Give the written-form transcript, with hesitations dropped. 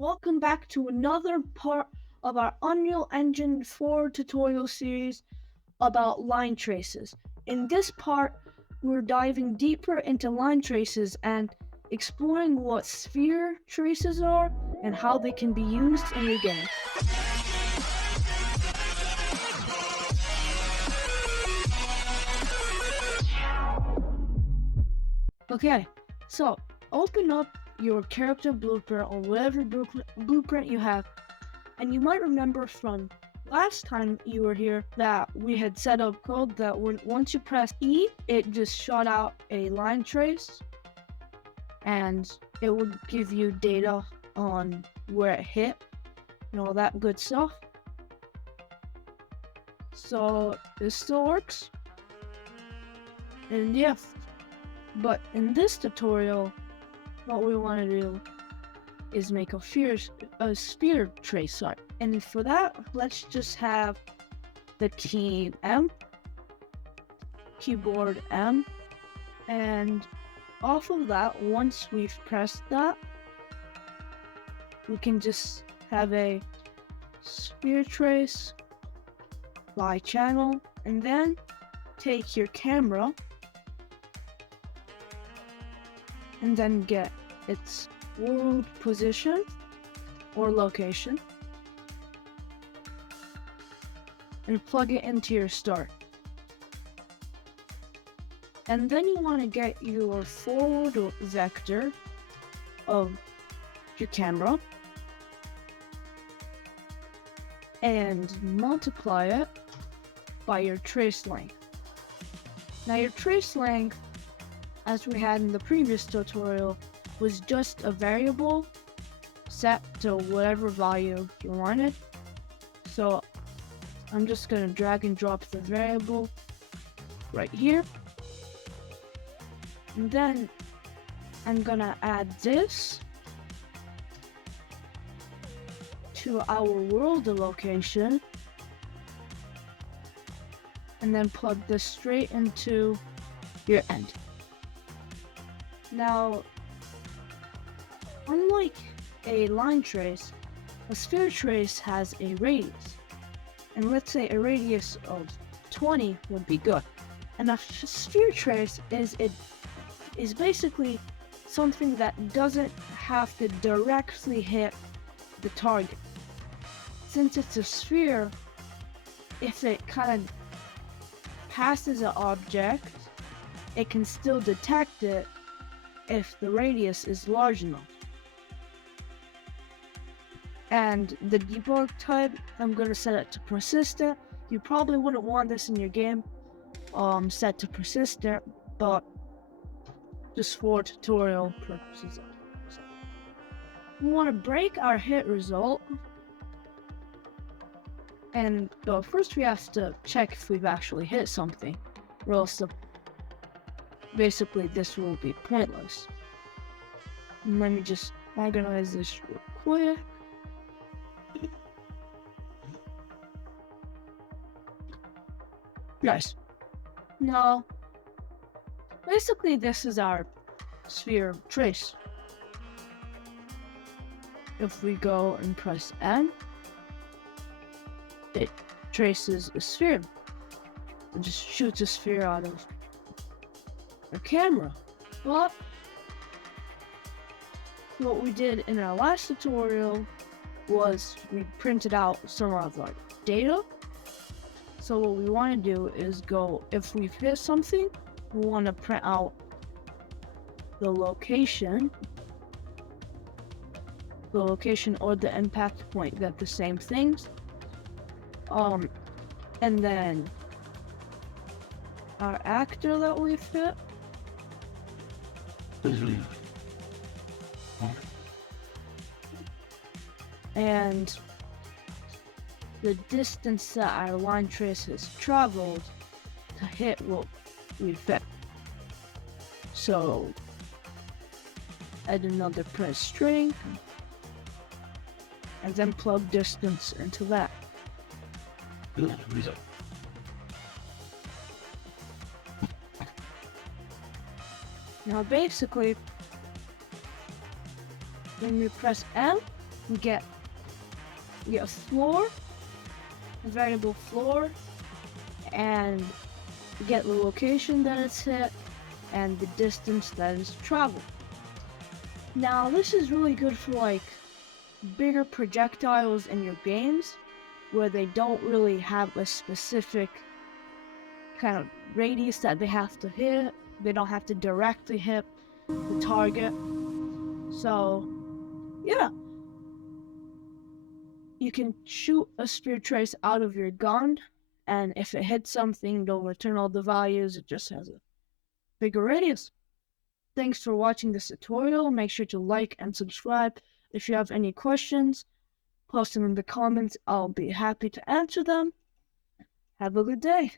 Welcome back to another part of our Unreal Engine 4 tutorial series about line traces. In this part, we're diving deeper into line traces and exploring what sphere traces are and how they can be used in your game. Okay, so open up your character blueprint or whatever blueprint you have, and you might remember from last time you were here that we had set up code that once you press E, it just shot out a line trace and it would give you data on where it hit and all that good stuff. So this still works. And yeah, but in this tutorial, what we want to do is make a sphere trace art. And for that, let's just have the key M, keyboard M, and off of that, once we've pressed that, we can just have a sphere trace by channel, and then take your camera and then get its world position or location and plug it into your start. And then you want to get your forward vector of your camera and multiply it by your trace length. Now your trace length, as we had in the previous tutorial, was just a variable set to whatever value you wanted. So I'm just going to drag and drop the variable right here. And then I'm going to add this to our world location and then plug this straight into your end. Now, unlike a line trace, a sphere trace has a radius. And let's say a radius of 20 would be good. And a sphere trace is basically something that doesn't have to directly hit the target. Since it's a sphere, if it kind of passes an object, it can still detect it if the radius is large enough. And the debug type, I'm going to set it to persistent. You probably wouldn't want this in your game set to persistent, but just for tutorial purposes. We want to break our hit result, and first we have to check if we've actually hit something, or else basically this will be pointless. And let me just organize this real quick. Nice. Now, basically this is our sphere trace. If we go and press N, it traces a sphere. It just shoots a sphere out of a camera. But what we did in our last tutorial was we printed out some of our data. So what we want to do is if we've hit something, we want to print out the location or the impact point, get the same things. And then our actor that we've hit. And the distance that our line trace has traveled to hit what we've hit. So add another print string and then plug distance into that. Now basically, when we press M, You get a floor, a variable floor, and you get the location that it's hit and the distance that it's traveled. Now this is really good for like bigger projectiles in your games where they don't really have a specific kind of radius that they have to hit. They don't have to directly hit the target. So yeah, you can shoot a spear trace out of your gun, and if it hits something, it'll return all the values. It just has a bigger radius. Thanks for watching this tutorial. Make sure to like and subscribe. If you have any questions, post them in the comments. I'll be happy to answer them. Have a good day.